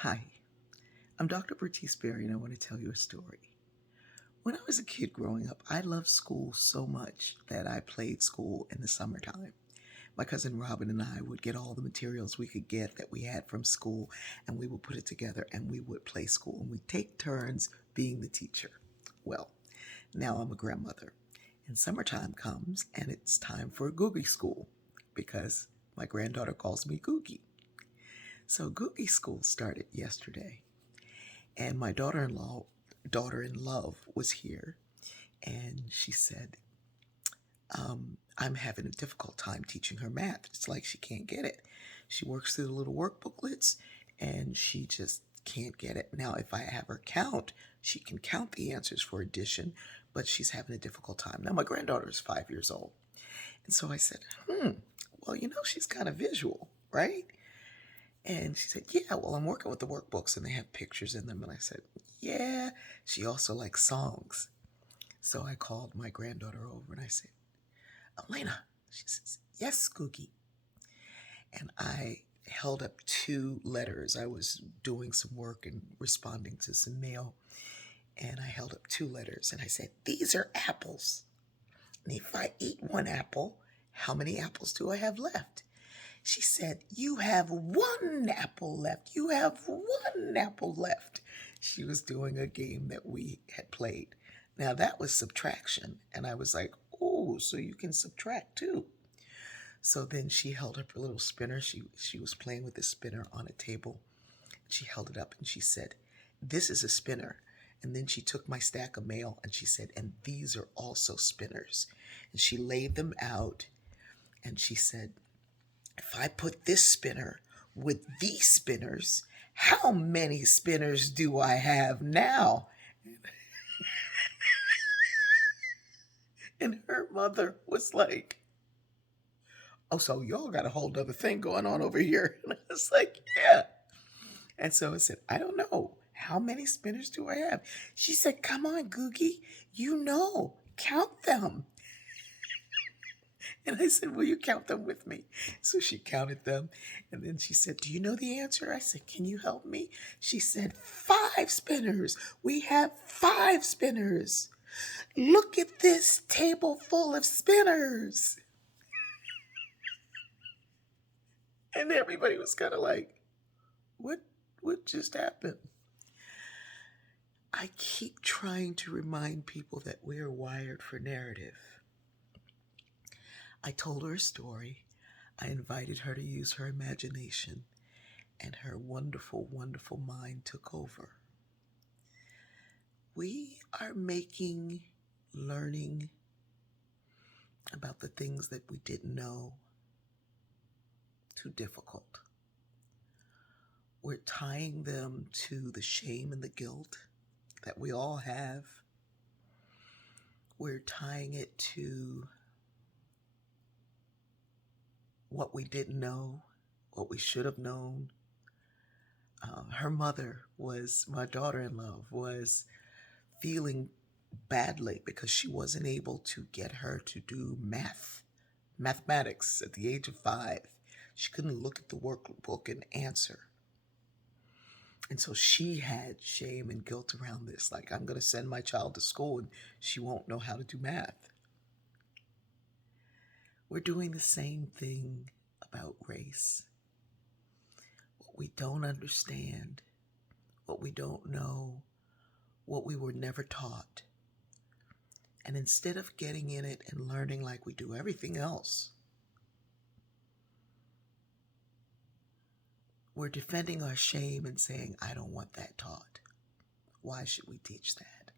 Hi, I'm Dr. Bertice Berry, and I want to tell you a story. When I was a kid growing up, I loved school so much that I played school in the summertime. My cousin Robin and I would get all the materials we could get that we had from school, and we would put it together and we would play school, and we'd take turns being the teacher. Well, now I'm a grandmother, and summertime comes, and it's time for Googie School because my granddaughter calls me Googie. So Googie School started yesterday, and my daughter in love, was here, and she said, I'm having a difficult time teaching her math. It's like she can't get it. She works through the little work booklets, and she just can't get it. Now, if I have her count, she can count the answers for addition, but she's having a difficult time. Now, my granddaughter is 5 years old. And so I said, well, she's kind of visual, right? And she said, yeah, well, I'm working with the workbooks and they have pictures in them. And I said, yeah, she also likes songs. So I called my granddaughter over and I said, Elena. She says, yes, Googie. And I held up two letters. I was doing some work and responding to some mail. And I held up two letters and I said, these are apples. And if I eat one apple, how many apples do I have left? She said, you have one apple left. You have one apple left. She was doing a game that we had played. Now that was subtraction. And I was like, oh, so you can subtract too. So then she held up her little spinner. She was playing with the spinner on a table. She held it up and she said, this is a spinner. And then she took my stack of mail and she said, and these are also spinners. And she laid them out and she said, if I put this spinner with these spinners, how many spinners do I have now? And her mother was like, oh, so y'all got a whole other thing going on over here. And I was like, yeah. And so I said, I don't know. How many spinners do I have? She said, come on, Googie. You know, count them. And I said, will you count them with me? So she counted them. And then she said, do you know the answer? I said, can you help me? She said, 5 spinners. We have 5 spinners. Look at this table full of spinners. And everybody was kind of like, what just happened? I keep trying to remind people that we're wired for narrative. I told her a story. I invited her to use her imagination, and her wonderful, wonderful mind took over. We are making learning about the things that we didn't know too difficult. We're tying them to the shame and the guilt that we all have. We're tying it to what we didn't know, what we should have known. Her mother my daughter-in-law was feeling badly because she wasn't able to get her to do mathematics at the age of 5. She couldn't look at the workbook and answer. And so she had shame and guilt around this. Like, I'm going to send my child to school and she won't know how to do math. We're doing the same thing about race. What we don't understand, what we don't know, what we were never taught. And instead of getting in it and learning like we do everything else, we're defending our shame and saying, I don't want that taught. Why should we teach that?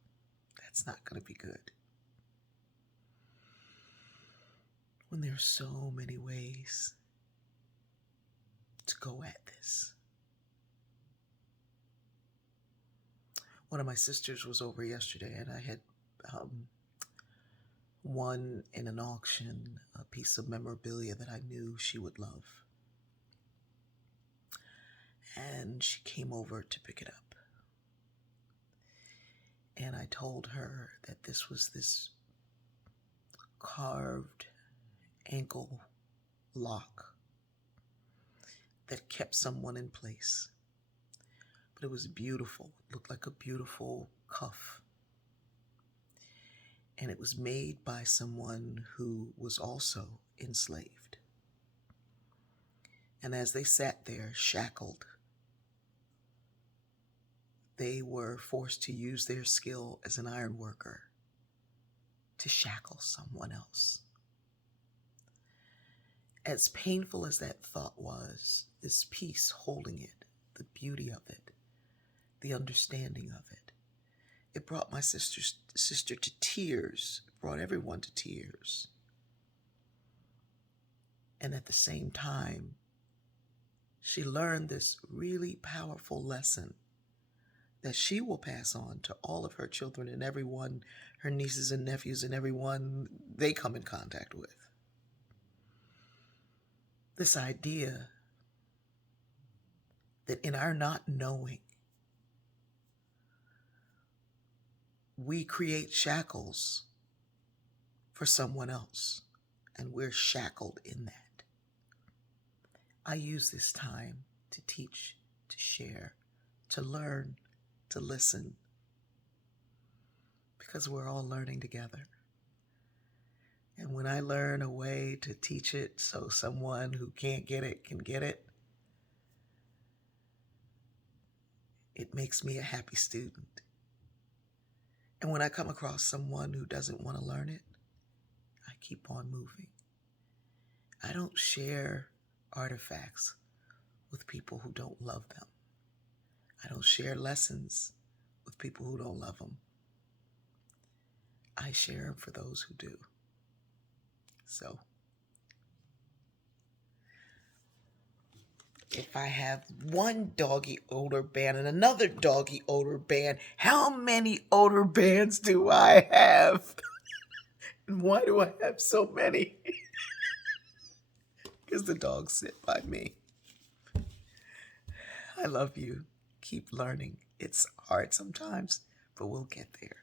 That's not going to be good. When there are so many ways to go at this. One of my sisters was over yesterday and I had won in an auction a piece of memorabilia that I knew she would love. And she came over to pick it up. And I told her that this was this carved ankle lock that kept someone in place. but it was beautiful. It looked like a beautiful cuff. And it was made by someone who was also enslaved. And as they sat there shackled, they were forced to use their skill as an iron worker to shackle someone else. As painful as that thought was, this piece holding it, the beauty of it, the understanding of it, it brought my sister to tears. It brought everyone to tears. And at the same time, she learned this really powerful lesson that she will pass on to all of her children and everyone, her nieces and nephews and everyone they come in contact with. This idea that in our not knowing, we create shackles for someone else, and we're shackled in that. I use this time to teach, to share, to learn, to listen, because we're all learning together. And when I learn a way to teach it so someone who can't get it can get it, it makes me a happy student. And when I come across someone who doesn't want to learn it, I keep on moving. I don't share artifacts with people who don't love them. I don't share lessons with people who don't love them. I share them for those who do. So, if I have one doggy odor band and another doggy odor band, how many odor bands do I have? And why do I have so many? Because the dogs sit by me. I love you. Keep learning. It's hard sometimes, but we'll get there.